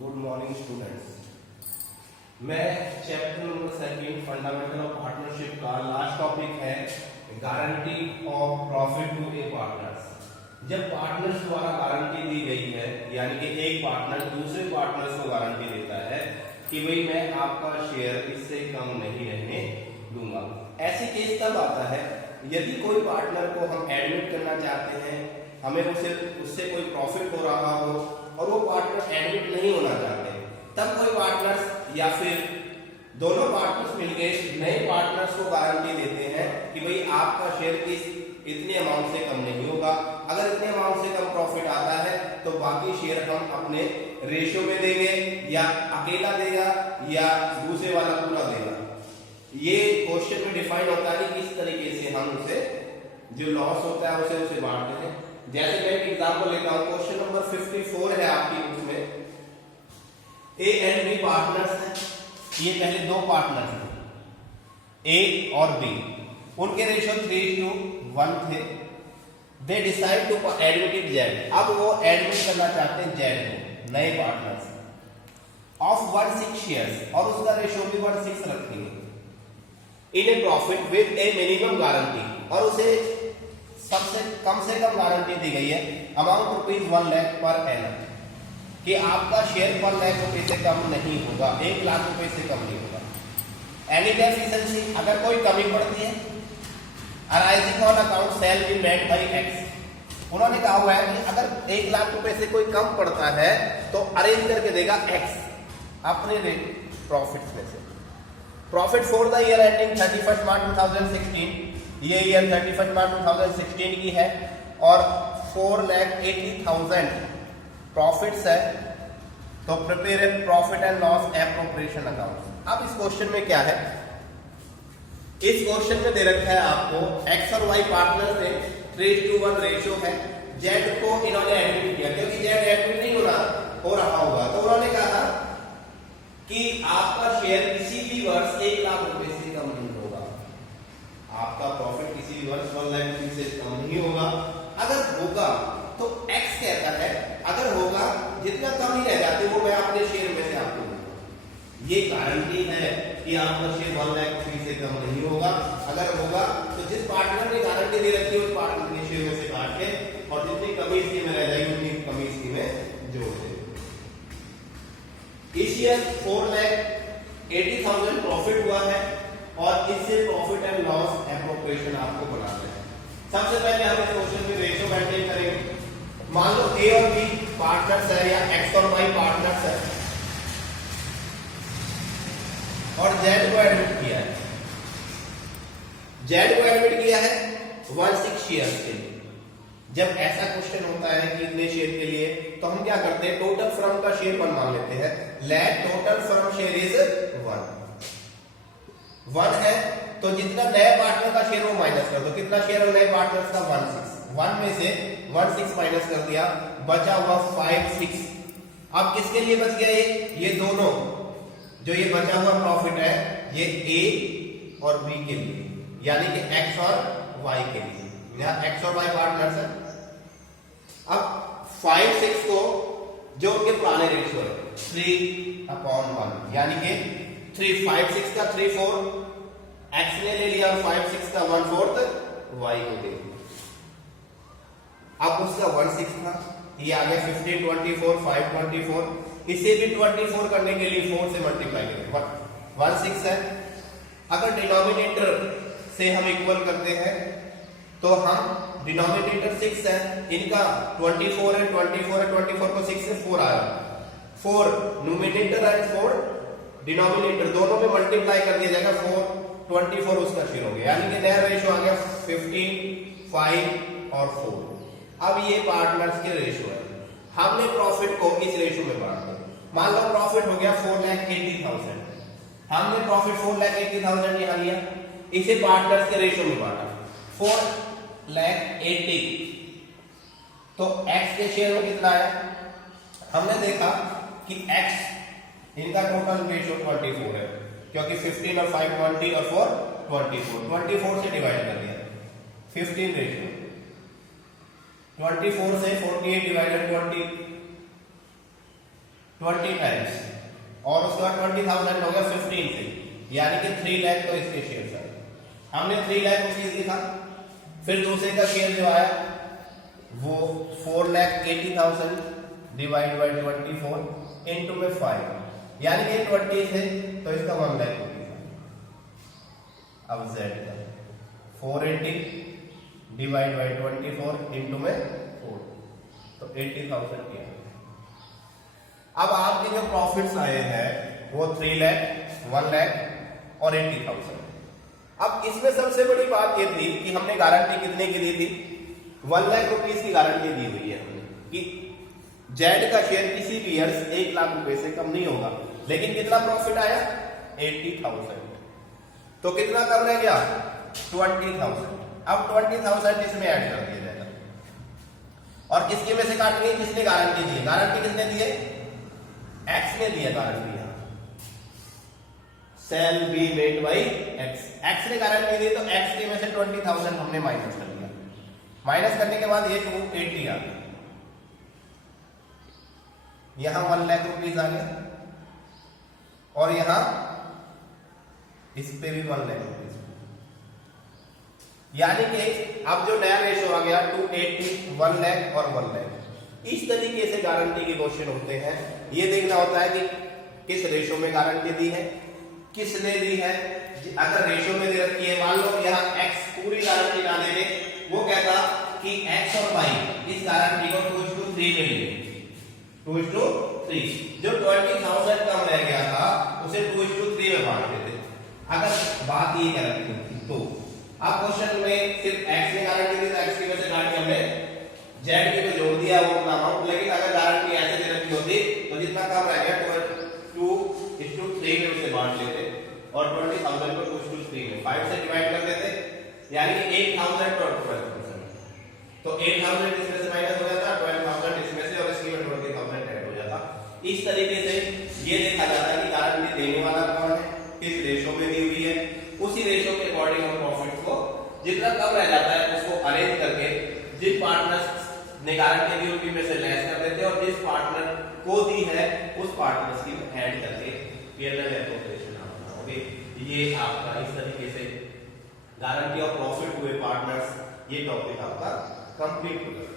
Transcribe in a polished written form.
Good morning students. मैं chapter number 2 fundamental of partnership का last topic है guarantee of profit to a partners. जब partners द्वारा guarantee दी गई है, यानी कि एक पार्टनर दूसरे पार्टनर्स को गारंटी देता है कि भाई मैं आपका शेयर इससे कम नहीं रहने दूंगा। ऐसे केस तब आता है यदि कोई पार्टनर को हम एडमिट करना चाहते हैं, हमें उससे कोई प्रॉफिट हो रहा हो और वो पार्टनर एडमिट नहीं होना चाहते, तब कोई पार्टनर्स या फिर दोनों पार्टनर्स मिलकर नए पार्टनर्स को गारंटी देते हैं कि भाई आपका शेयर इतने अमाउंट से कम नहीं होगा। अगर इतने अमाउंट से कम प्रॉफिट आता है तो बाकी शेयर हम अपने रेशियो में देंगे, या अकेला देगा या दूसरे वाला पूरा देगा। ये क्वेश्चन में डिफाइन होता है कि किस तरीके से हम उसे जो लॉस होता है उसे बांटते हैं। जैसे मैं एक एग्जांपल लेता हूं, क्वेश्चन नंबर 54 है आपकी बुक में। ए एंड बी पार्टनर्स हैं, ये पहले दो पार्टनर्स थे ए और बी, उनके रेशियो 3:1 थे। They decide to admit Z, अब वो एडमिट करना चाहते हैं जेड को, नए पार्टनर्स ऑफ 1/6 शेयर्स, और उसका रेशियो भी 1/6 रखेंगे in a profit with a minimum guarantee, और उसे सबसे कम गारंटी दी गई है अमाउंट ₹1 लाख पर एनम, कि आपका शेयर ₹1 लाख से कम नहीं होगा, ₹1,00,000 से कम नहीं होगा। एनी डेफिशिएंसी, अगर कोई कमी पड़ती है, arising on account cell be made by x, उन्होंने कहा हुआ है कि अगर ₹1,00,000 से कोई कम पड़ता है तो अरेंज करके देगा एक्स अपने प्रॉफिट में से। Profit for the year ending 31 मार्च 2016, ये ईयर 31 मार्च 2016 की है, और 4,80,000 प्रॉफिट्स है, तो prepare a profit and loss appropriation account. अब इस क्वेश्चन में क्या है, इस क्वेश्चन में दे रखा है आपको एक्स और वाई पार्टनर से 3:1 रेशियो है, जेड को इन्होंने एडमिट किया, क्योंकि जेड एडमिट नहीं हो रहा होगा, तो उन्होंने कहा कि आपका शेयर किसी भी वर्ष ₹1,00,000 से कम नहीं होगा, आपका प्रॉफिट किसी भी वर्ष ₹1,00,000 से कम नहीं होगा। अगर होगा तो एक्स कहता है, अगर होगा जितना कम ही रह जाते वो मैं अपने शेयर में से आपको दूंगा। ये गारंटी है कि आपका शेयर ₹1,00,000 से कम नहीं होगा। अगर होगा तो जिस पार्टनर ने गारंटी दे रखी है उस पार्टनर के शेयर में से काट के, और जितनी कमी इसकी में रह जाएगी उतनी कमी इसकी में जोड़ देंगे। इस ईयर 4,80,000 प्रॉफिट हुआ है, और इससे प्रॉफिट एंड लॉस एप्रोप्रिएशन आपको बनाना है। सबसे पहले हम इस क्वेश्चन में रेशियो मेंटेन करेंगे। मान लो ए और बी पार्टनर्स है, या एक्स और वाई पार्टनर्स है, और जेड को एडमिट किया है, जेड को एडमिट किया है 1/6 शेयर्स के लिए। जब ऐसा क्वेश्चन होता है कि इतने शेयर के लिए, तो हम क्या करते हैं, टोटल फर्म का शेयर 1 मान लेते हैं। Let total firm share is 1 है, तो जितना नए पार्टनर का शेयर वो माइनस कर दो। कितना शेयर है नए पार्टनर्स का? 1/6। 1 में से 1/6 माइनस कर दिया, बचा हुआ 5/6। अब किसके लिए बच गया ये दोनों, जो ये बचा हुआ प्रॉफिट है ये ए और बी के लिए, यानी कि एक्स और वाई के लिए। यहां एक्स और वाई पार्टनर्स है। अब 5/6 को जो उनके पुराने रेशियो है 3/1, यानी कि 5/6 का 3/4 एक्स ने ले लिया, और 5/6 का 1/4 वाई को दे दिया। अब उसका 1/6 था, ये आ गया 15, 24, 5, 24। इसे भी 24 करने के लिए 4 से मल्टीप्लाई करें, 1/6 है। अगर डिनोमिनेटर से हम इक्वल करते हैं तो हम डिनोमिनेटर 6 है, इनका 24 है, 24 को 6 से 4 आया, 4 न्यूमिनेटर एंड 4 डिनोमिनेटर, दोनों में मल्टीप्लाई कर दिया जाएगा, 24 उसका शेयर हो गया, यानी कि नया रेशियो आ गया 15, 5 और 4। अब ये पार्टनर्स के रेशियो है, हमने प्रॉफिट को इस रेशियो में बांट दिया। मान लो प्रॉफिट हो गया 4,80,000, हमने प्रॉफिट 4,80,000 यहां लिया, इसे पार्टनर्स के रेशियो में बांटा 4,80,000, तो एक्स के शेयर में कितना आया? हमने देखा कि एक्स इनका टोटल रेशियो 24 है, क्योंकि 15 और 5 20 और 4 24 से डिवाइड कर दिया, 15 रेशियो 24 से 48 डिवाइडेड 20, 20 टाइम्स और उसके बाद 20,000 हो गया 15 से, यानी कि 3 लाख तो इसके शेयर आए। हमने 3 लाख रुपीज लिखा, फिर दूसरे का शेयर जो आया वो 4,80,000 डिवाइड बाई 24 इंटू में 5, यानी कि 20 से तो इसका 1 लाख रुपीज। अब Z का 480 डिवाइड बाई 24 इंटू में 4 तो 80,000 किया। अब आपके जो प्रॉफिट्स आए हैं वो 3 लाख, 1 लाख और 80,000। अब इसमें सबसे बड़ी बात ये थी कि हमने गारंटी कितने की दी थी, 1 लाख रुपीस की गारंटी दी हुई है हमने कि जेड का शेयर किसी भी ईयर 1 लाख रुपए से कम नहीं होगा, लेकिन कितना प्रॉफिट आया 80,000, तो कितना कम रह गया 20,000। अब 20,000 इसमें ऐड कर दिया जाएगा और किसके में से काटेंगे, किसने गारंटी दी है, गारंटी किसने दी है, एक्स ने दिया guarantee. Sale be made by X, X ने गारंटी दी तो एक्स के में से 20,000 हमने माइनस कर दिया, माइनस करने के बाद ये 280 आ गया, यहां 1 लाख रुपीज आ गया और यहां इस पे भी 1 लाख रुपीज, यानी कि अब जो नया रेशो आ गया 280, 1 लाख और 1 लाख। इस तरीके से गारंटी के क्वेश्चन होते हैं। ये देखना होता है कि किस रेशो में गारंटी दी है, किसने दी है। अगर रेशो में दे रखी है, मान लो यहाँ x पूरी गारंटी ना दे, वो कहता कि x और y इस गारंटी को 2:3 में ले, 2:3। जो 20,000 कम रह गया था उसे 2:3 में बांट देते अगर बात ये कर रखी थी तो। अब क्वेश्चन में सिर्फ x ने गारंटी दी तो x की वजह से काट के हमने z के को जोड़ दिया वो अपना अमाउंट, लेकिन अगर गारंटी ऐसे दे रखी होती तो जितना कम रह गया 2:3 में उसे बांट लेते और 20,000 को 2:3 में 5 से डिवाइड कर देते, यानी कि 8,000 और 12%, तो 8,000 इसमें से माइनस हो जाता, 12,000 इसमें से और इसकी में 20,000 ऐड हो जाता। इस तरीके से ये देखा जाता है कि गारंटी देने वाला कौन है, किस रेशो में दी हुई है, उसी रेशो के अकॉर्डिंग हम प्रॉफिट को जितना कम रह जाता है उसको अरेंज करके जिन पार्टनर्स ने गारंटी दी उनकी में से लेस कर देते और जिस पार्टनर को दी है उस पार्टनर्स की ऐड करके पीएनएल एप्रोप्रिएशन आपका ओके। ये आपका इस तरीके से गारंटी ऑफ प्रॉफिट हुए पार्टनर्स, ये टॉपिक आपका कंप्लीट हो गया।